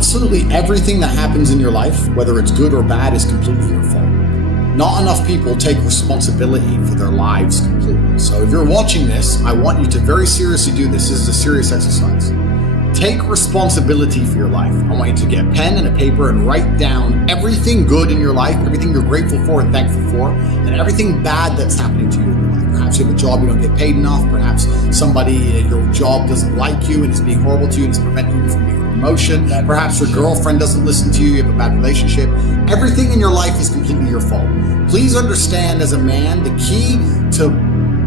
Absolutely everything that happens in your life, whether it's good or bad, is completely your fault. Not enough people take responsibility for their lives completely. So if you're watching this, I want you to very seriously do this. This is a serious exercise. Take responsibility for your life. I want you to get a pen and a paper and write down everything good in your life, everything you're grateful for and thankful for, and everything bad that's happening to you in your life. Perhaps you have a job you don't get paid enough. Perhaps somebody at your job doesn't like you and is being horrible to you and is preventing you from getting a promotion. Perhaps your girlfriend doesn't listen to you. You have a bad relationship. Everything in your life is completely your fault. Please understand, as a man, the key to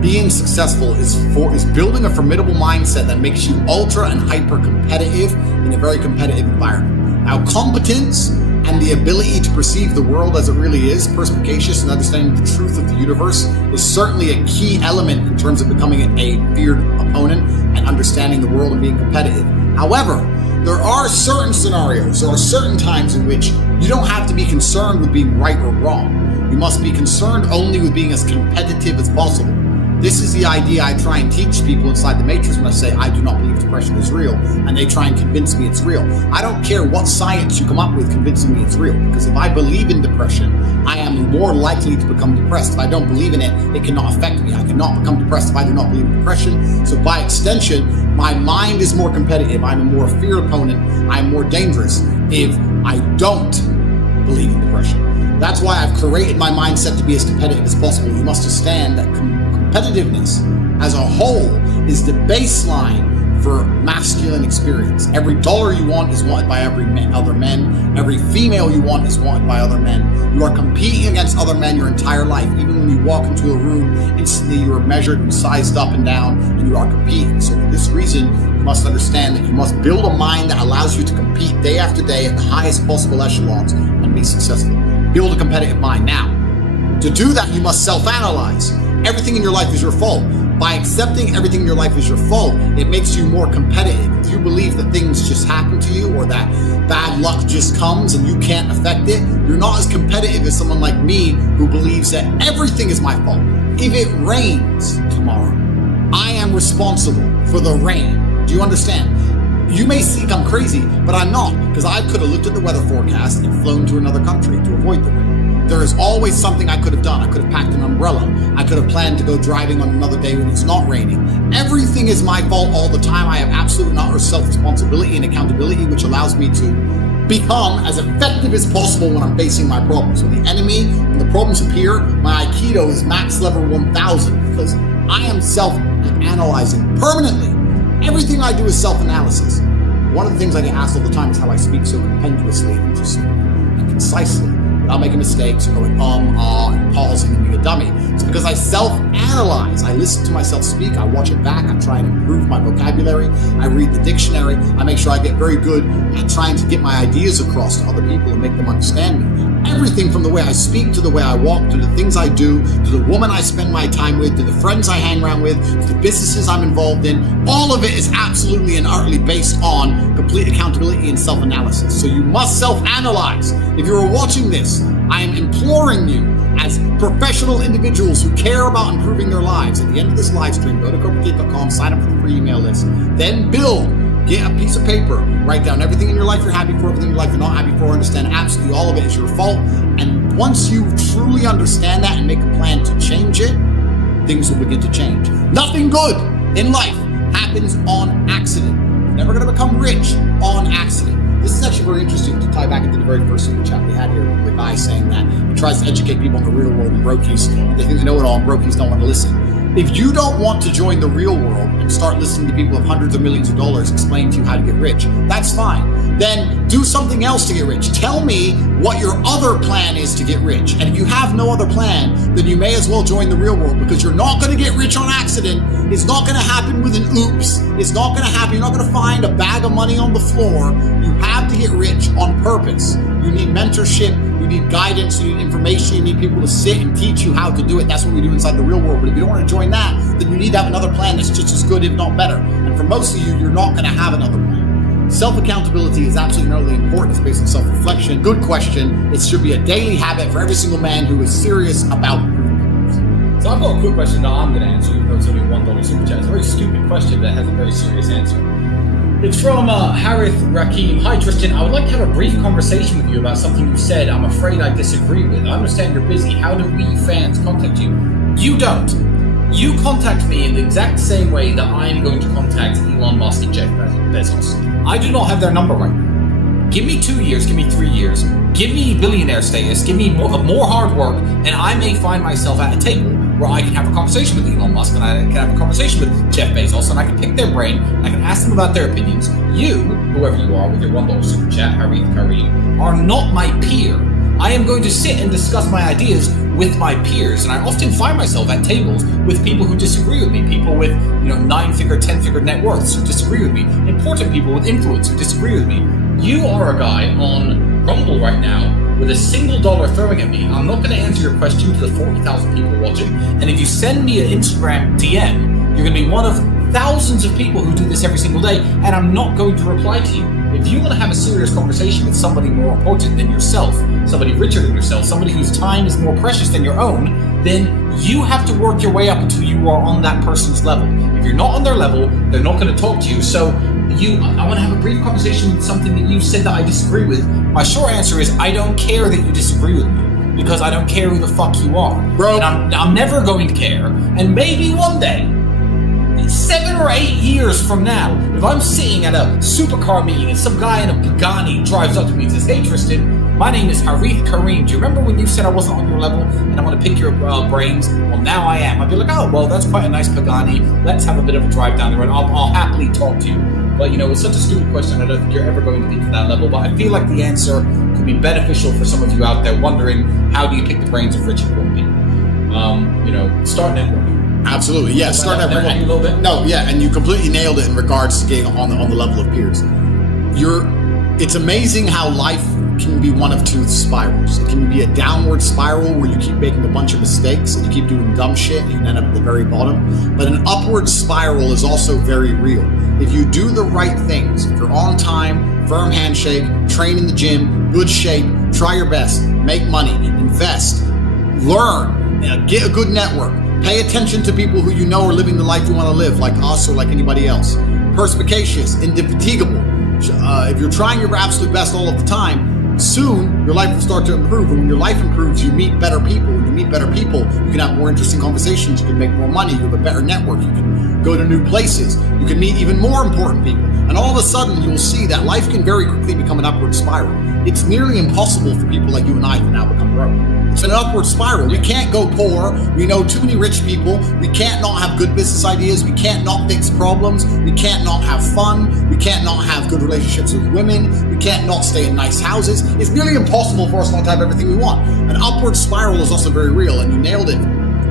being successful is building a formidable mindset that makes you ultra and hyper competitive in a very competitive environment. Now, competence and the ability to perceive the world as it really is, perspicacious and understanding the truth of the universe, is certainly a key element in terms of becoming a feared opponent and understanding the world and being competitive. However, there are certain scenarios, there are certain times in which you don't have to be concerned with being right or wrong. You must be concerned only with being as competitive as possible. This is the idea I try and teach people inside the Matrix when I say I do not believe depression is real, and they try and convince me it's real. I don't care what science you come up with convincing me it's real, because if I believe in depression, I am more likely to become depressed. If I don't believe in it, it cannot affect me. I cannot become depressed if I do not believe in depression. So by extension, my mind is more competitive. I'm a more feared opponent. I'm more dangerous if I don't believe in depression. That's why I've created my mindset to be as competitive as possible. You must understand that competitiveness as a whole is the baseline for masculine experience. Every dollar you want is wanted by other men. Every female you want is wanted by other men. You are competing against other men your entire life. Even when you walk into a room, instantly you are measured and sized up and down, and you are competing. So for this reason, you must understand that you must build a mind that allows you to compete day after day at the highest possible echelons and be successful. Build a competitive mind. Now, to do that, you must self-analyze. Everything in your life is your fault. By accepting everything in your life is your fault, it makes you more competitive. If you believe that things just happen to you or that bad luck just comes and you can't affect it, you're not as competitive as someone like me who believes that everything is my fault. If it rains tomorrow, I am responsible for the rain. Do you understand? You may think I'm crazy, but I'm not, because I could have looked at the weather forecast and flown to another country to avoid the rain. There is always something I could have done. I could have packed an umbrella. I could have planned to go driving on another day when it's not raining. Everything is my fault all the time. I have absolute and utter self-responsibility and accountability, which allows me to become as effective as possible when I'm facing my problems. When the enemy, when the problems appear, my Aikido is max level 1000 because I am self-analyzing permanently. Everything I do is self-analysis. One of the things I get asked all the time is how I speak so compendiously, interestingly, and concisely. I'll make mistakes or going and pausing and being a dummy. It's because I self-analyze. I listen to myself speak. I watch it back. I try and improve my vocabulary. I read the dictionary. I make sure I get very good at trying to get my ideas across to other people and make them understand me. Everything from the way I speak to the way I walk to the things I do to the woman I spend my time with to the friends I hang around with to the businesses I'm involved in. All of it is absolutely and utterly based on complete accountability and self-analysis. So you must self-analyze. If you're watching this, I am imploring you as professional individuals who care about improving their lives. At the end of this live stream, go to corporatekate.com, sign up for the free email list, then get a piece of paper, write down everything in your life you're happy for, everything in your life you're not happy for, understand absolutely all of it is your fault. And once you truly understand that and make a plan to change it, things will begin to change. Nothing good in life happens on accident. You're never going to become rich on accident. This is actually very interesting to tie back into the very first super chat we had here with the guy saying that he tries to educate people in the real world and brokies, they think they know it all and brokies don't want to listen. If you don't want to join the real world and start listening to people with hundreds of millions of dollars explain to you how to get rich, that's fine. Then do something else to get rich. Tell me what your other plan is to get rich. And if you have no other plan, then you may as well join the real world, because you're not going to get rich on accident. It's not going to happen with an oops. It's not going to happen. You're not going to find a bag of money on the floor. You have to get rich on purpose. You need mentorship. You need guidance. You need information. You need people to sit and teach you how to do it. That's what we do inside the real world. But if you don't want to join that, then you need to have another plan that's just as good, if not better. And for most of you, you're not going to have another plan. Self-accountability is absolutely really important. It's based on self-reflection. Good question. It should be a daily habit for every single man who is serious about improving things. So I've got a quick question that I'm going to answer, even though it's only $1 super chat. It's a very stupid question that has a very serious answer. It's from Harith Rakim. Hi Tristan, I would like to have a brief conversation with you about something you said. I'm afraid I disagree with. I understand you're busy. How do we fans contact you? You don't. You contact me in the exact same way that I'm going to contact Elon Musk and Jeff Bezos. I do not have their number right now. Give me 2 years, give me 3 years, give me billionaire status, give me more hard work, and I may find myself at a table where I can have a conversation with Elon Musk and I can have a conversation with Jeff Bezos and I can pick their brain, I can ask them about their opinions. You, whoever you are with your $1 super chat, Harith Kareem, are not my peer. I am going to sit and discuss my ideas with my peers, and I often find myself at tables with people who disagree with me, people with 9-figure, 10-figure net worths who disagree with me, important people with influence who disagree with me. You are a guy on Rumble right now with a single dollar throwing at me. I'm not going to answer your question to the 40,000 people watching, and if you send me an Instagram DM, you're going to be one of thousands of people who do this every single day, and I'm not going to reply to you. If you want to have a serious conversation with somebody more important than yourself, somebody richer than yourself, somebody whose time is more precious than your own, then you have to work your way up until you are on that person's level. If you're not on their level, they're not going to talk to you. So I want to have a brief conversation with something that you said that I disagree with. My short answer is I don't care that you disagree with me because I don't care who the fuck you are. Bro. And I'm never going to care. And maybe one day, 7 or 8 years from now, if I'm sitting at a supercar meeting and some guy in a Pagani drives up to me and says, "Hey Tristan, my name is Harith Kareem. Do you remember when you said I wasn't on your level and I want to pick your brains? Well, now I am." I'd be like, "Oh, well, that's quite a nice Pagani. Let's have a bit of a drive down the road. I'll happily talk to you." But it's such a stupid question. I don't think you're ever going to be to that level. But I feel like the answer could be beneficial for some of you out there wondering, how do you pick the brains of rich and poor people? Start networking. Absolutely, yes. Start networking a little bit. No, yeah, and you completely nailed it in regards to getting on the level of peers. It's amazing how life can be one of two spirals. It can be a downward spiral where you keep making a bunch of mistakes and you keep doing dumb shit and you end up at the very bottom. But an upward spiral is also very real. If you do the right things, if you're on time, firm handshake, train in the gym, good shape, try your best, make money, invest, learn, get a good network, pay attention to people who you know are living the life you want to live, like us or like anybody else. Perspicacious, indefatigable. If you're trying your absolute best all of the time, soon your life will start to improve. And when your life improves, you meet better people. When you meet better people, you can have more interesting conversations. You can make more money. You have a better network. You can go to new places. You can meet even more important people. And all of a sudden, you'll see that life can very quickly become an upward spiral. It's nearly impossible for people like you and I to now become broke. It's an upward spiral. We can't go poor. We know too many rich people. We can't not have good business ideas. We can't not fix problems. We can't not have fun. We can't not have good relationships with women. We can't not stay in nice houses. It's nearly impossible for us not to have everything we want. An upward spiral is also very real, and you nailed it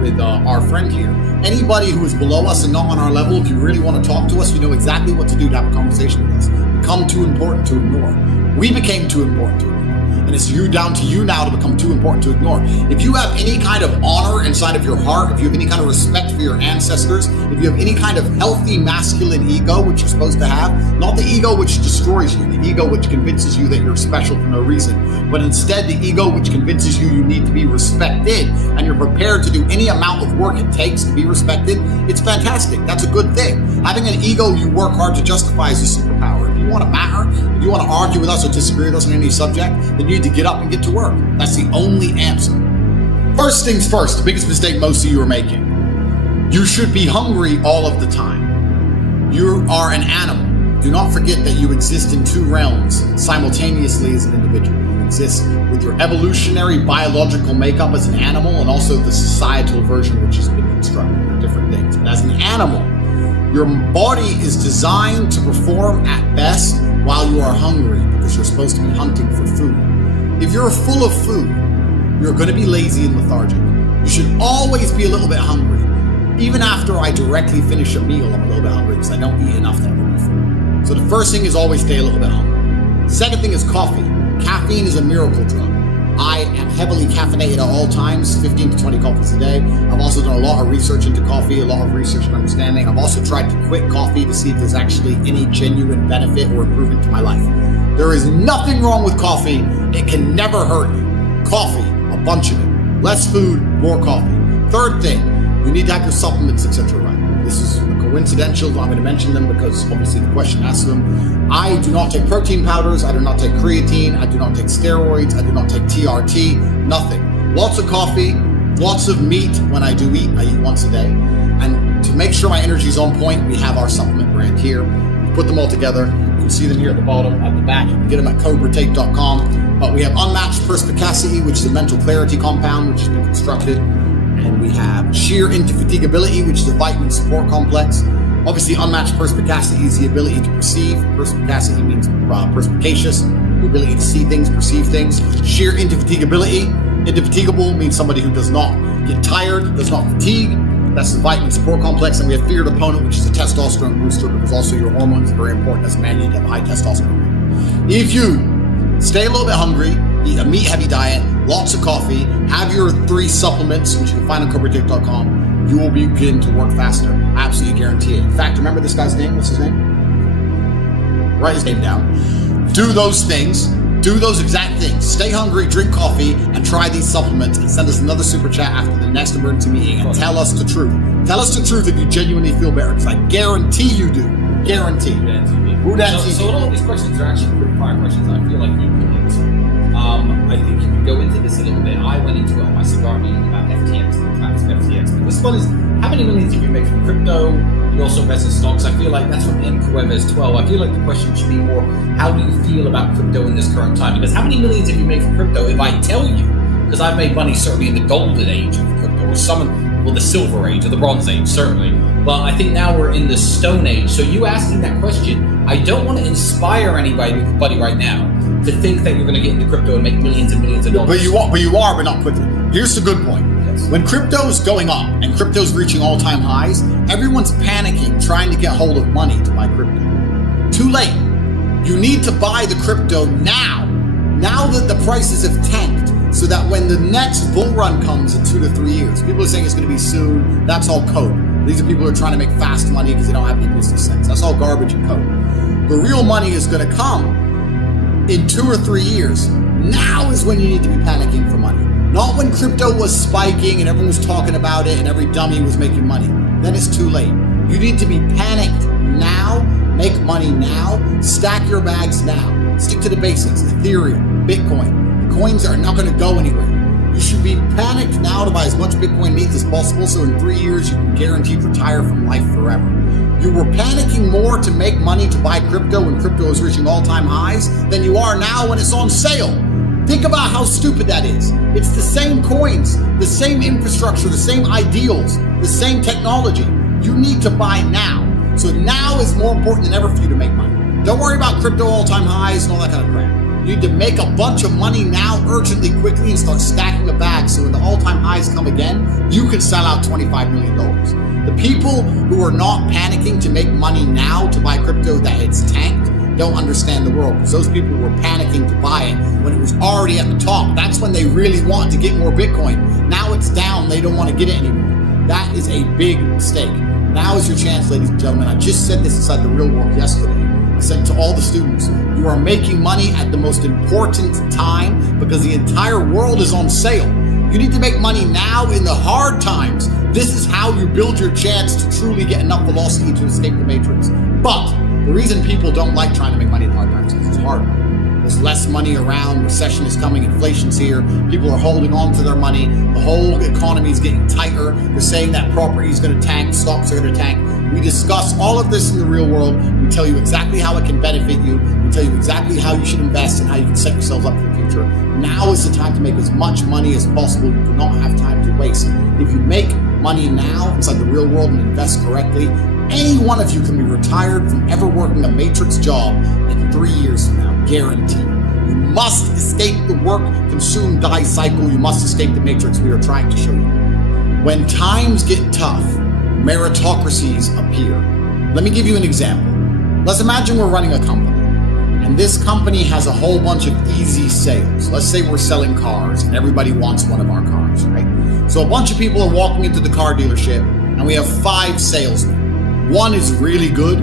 with our friend here. Anybody who is below us and not on our level, if you really want to talk to us, you know exactly what to do to have a conversation with us. Become too important to ignore. We became too important to ignore. And it's down to you now to become too important to ignore. If you have any kind of honor inside of your heart, if you have any kind of respect for your ancestors, if you have any kind of healthy masculine ego, which you're supposed to have, not the ego which destroys you, the ego which convinces you that you're special for no reason, but instead the ego which convinces you need to be respected and you're prepared to do any amount of work it takes to be respected, it's fantastic. That's a good thing. Having an ego you work hard to justify is a superpower. If you want to matter, if you want to argue with us or disagree with us on any subject, then you need to get up and get to work. That's the only answer. First things first, the biggest mistake most of you are making. You should be hungry all of the time. You are an animal. Do not forget that you exist in two realms simultaneously as an individual. You exist with your evolutionary biological makeup as an animal and also the societal version which has been constructed. They're different things. But as an animal, your body is designed to perform at best while you are hungry because you're supposed to be hunting for food. If you're full of food, you're going to be lazy and lethargic. You should always be a little bit hungry. Even after I directly finish a meal, I'm a little bit hungry because I don't eat enough to have enough food. So the first thing is always stay a little bit hungry. Second thing is coffee. Caffeine is a miracle drug. I am heavily caffeinated at all times, 15 to 20 coffees a day. I've also done a lot of research into coffee, a lot of research and understanding. I've also tried to quit coffee to see if there's actually any genuine benefit or improvement to my life. There is nothing wrong with coffee. It can never hurt you. Coffee, a bunch of it. Less food, more coffee. Third thing, you need to have your supplements, etc. right. this is coincidental. I'm going to mention them because obviously the question asks them. I do not take protein powders. I do not take creatine. I do not take steroids. I do not take TRT. Nothing. Lots of coffee, lots of meat. When I do eat, I eat once a day. And to make sure my energy is on point, we have our supplement brand here. We put them all together. You can see them here at the bottom, at the back. You can get them at cobratate.com. But we have unmatched perspicacity, which is a mental clarity compound, which has been constructed. And we have sheer indefatigability, which is a vitamin support complex. Obviously, unmatched perspicacity is the ability to perceive. Perspicacity means perspicacious, the ability to see things, perceive things. Sheer indefatigability. Indefatigable means somebody who does not get tired, does not fatigue. That's the vitamin support complex. And we have feared opponent, which is a testosterone booster, because also your hormones are very important. As a man, you need to have high testosterone. If you stay a little bit hungry, eat a meat-heavy diet, lots of coffee, have your 3 supplements, which you can find on cobratate.com, you will begin to work faster. I absolutely guarantee it. In fact, remember this guy's name? What's his name? Write his name down. Do those things. Do those exact things. Stay hungry, drink coffee, and try these supplements, and send us another super chat after the next emergency meeting and tell us the truth. Tell us the truth if you genuinely feel better, because I guarantee you do. Guarantee. Who So all of these questions are actually quick fire questions I feel like you can answer. I think you can go into this a little bit. I went into it on my cigar meeting about FTX and the plans of FTX. But this one is, how many millions have you made from crypto? You also invest in stocks. I feel like that's from M. Cuevas 12. I feel like the question should be more, how do you feel about crypto in this current time? Because how many millions have you made from crypto? If I tell you, because I've made money certainly in the golden age of crypto, or the silver age, or the bronze age, certainly. But I think now we're in the stone age. So you asking that question, I don't want to inspire anybody right now to think that you're going to get into crypto and make millions and millions of dollars. But you are, but not quickly. Here's the good point. Yes. When crypto's going up and crypto's reaching all-time highs, everyone's panicking, trying to get hold of money to buy crypto. Too late. You need to buy the crypto now that the prices have tanked, so that when the next bull run comes in 2 to 3 years, people are saying it's going to be soon. That's all code. These are people who are trying to make fast money because they don't have any business sense. That's all garbage and code. The real money is going to come in 2 or 3 years. Now is when you need to be panicking for money. Not when crypto was spiking and everyone was talking about it and every dummy was making money. Then it's too late. You need to be panicked now, make money now, stack your bags now. Stick to the basics, Ethereum, Bitcoin. The coins are not going to go anywhere. You should be panicked now to buy as much Bitcoin needs as possible, so in 3 years you can guaranteed retire from life forever. You were panicking more to make money to buy crypto when crypto is reaching all-time highs than you are now when it's on sale. Think about how stupid that is. It's the same coins, the same infrastructure, the same ideals, the same technology. You need to buy now. So now is more important than ever for you to make money. Don't worry about crypto all-time highs and all that kind of crap. You need to make a bunch of money now, urgently, quickly, and start stacking a bag so when the all-time highs come again, you can sell out $25 million. The people who are not panicking to make money now to buy crypto that it's tanked don't understand the world, because those people were panicking to buy it when it was already at the top. That's when they really wanted to get more Bitcoin. Now it's down, they don't want to get it anymore. That is a big mistake. Now is your chance, ladies and gentlemen. I just said this inside the real world yesterday. I said to all the students, you are making money at the most important time because the entire world is on sale. You need to make money now in the hard times. This is how you build your chance to truly get enough velocity to escape the matrix. But the reason people don't like trying to make money in hard times is it's harder. There's less money around, recession is coming, inflation's here, people are holding on to their money, the whole economy is getting tighter, they're saying that property is going to tank, stocks are going to tank. We discuss all of this in the real world. We tell you exactly how it can benefit you. We tell you exactly how you should invest and how you can set yourselves up for the future. Now is the time to make as much money as possible. You do not have time to waste. If you make money now inside the real world and invest correctly, any one of you can be retired from ever working a matrix job in 3 years from now, guaranteed. You must escape the work, consume, die cycle. You must escape the matrix we are trying to show you. When times get tough, meritocracies appear. Let me give you an example. Let's imagine we're running a company, and this company has a whole bunch of easy sales. Let's say we're selling cars, and everybody wants one of our cars, right? So a bunch of people are walking into the car dealership, and we have 5 salesmen. 1 is really good,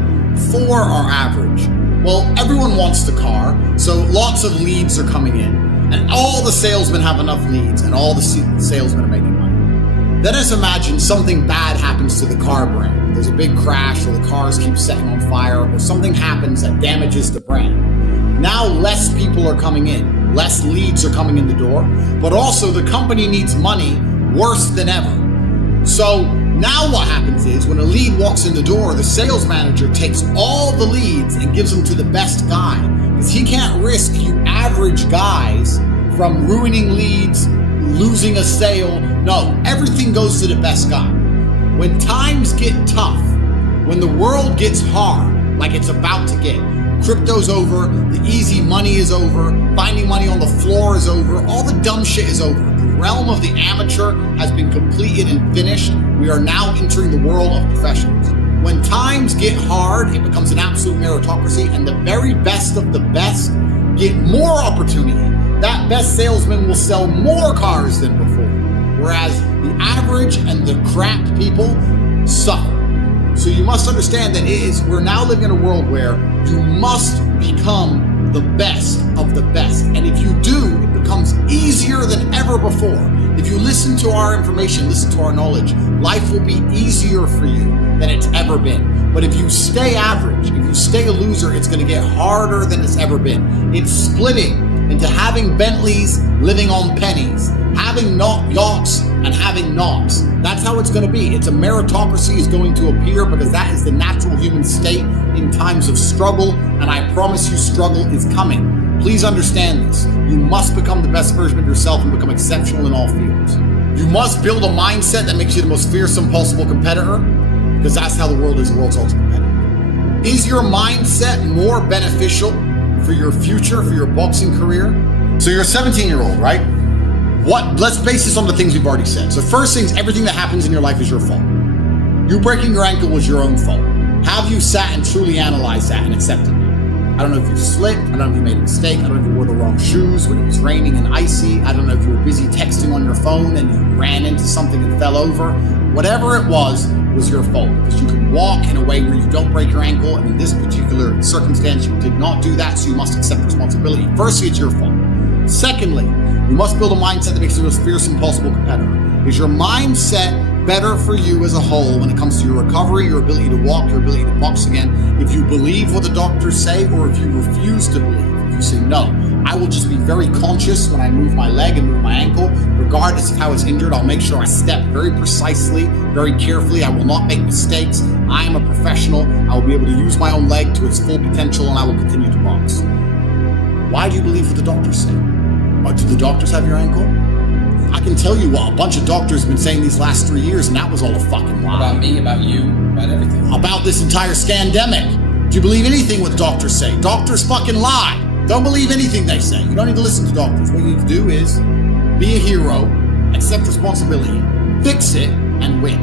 4 are average. Well, everyone wants the car, so lots of leads are coming in, and all the salesmen have enough leads, and all the salesmen are making money. Then let's imagine something bad happens to the car brand. There's a big crash, or the cars keep setting on fire, or something happens that damages the brand. Now less people are coming in, less leads are coming in the door, but also the company needs money worse than ever. So now what happens is when a lead walks in the door, the sales manager takes all the leads and gives them to the best guy, because he can't risk you average guys from ruining leads, losing a sale. No, everything goes to the best guy. When times get tough, when the world gets hard, like it's about to get, crypto's over, the easy money is over, finding money on the floor is over, all the dumb shit is over. The realm of the amateur has been completed and finished. We are now entering the world of professionals. When times get hard, it becomes an absolute meritocracy, and the very best of the best get more opportunity. That best salesman will sell more cars than before, whereas the average and the crap people suffer. So you must understand that we're now living in a world where you must become the best of the best. And if you do, it becomes easier than ever before. If you listen to our information, listen to our knowledge, life will be easier for you than it's ever been. But if you stay average, if you stay a loser, it's going to get harder than it's ever been. It's splitting into having Bentleys, living on pennies, having yachts and having knocks. That's how it's going to be. It's a meritocracy is going to appear, because that is the natural human state in times of struggle. And I promise you, struggle is coming. Please understand this. You must become the best version of yourself and become exceptional in all fields. You must build a mindset that makes you the most fearsome possible competitor, because that's how the world is. The world's ultra competitive. Is your mindset more beneficial for your future, for your boxing career? So you're a 17-year-old, right? Let's base this on the things we've already said. So first things, everything that happens in your life is your fault. You breaking your ankle was your own fault. Have you sat and truly analyzed that and accepted it? I don't know if you slipped. I don't know if you made a mistake. I don't know if you wore the wrong shoes when it was raining and icy. I don't know if you were busy texting on your phone and you ran into something and fell over. Whatever it was your fault, because you can walk in a way where you don't break your ankle, and in this particular circumstance you did not do that, so you must accept responsibility. Firstly, it's your fault. Secondly, you must build a mindset that makes you the most fearsome possible competitor. Is your mindset better for you as a whole when it comes to your recovery, your ability to walk, your ability to box again, if you believe what the doctors say, or if you refuse to believe? If you say, no, I will just be very conscious when I move my leg and move my ankle, regardless of how it's injured, I'll make sure I step very precisely, very carefully. I will not make mistakes. I am a professional. I will be able to use my own leg to its full potential, and I will continue to box. Why do you believe what the doctors say? Do the doctors have your ankle? I can tell you what a bunch of doctors have been saying these last 3 years, and that was all a fucking lie. About me, about you, about everything. About this entire scandemic. Do you believe anything what doctors say? Doctors fucking lie. Don't believe anything they say. You don't need to listen to doctors. What you need to do is be a hero, accept responsibility, fix it, and win.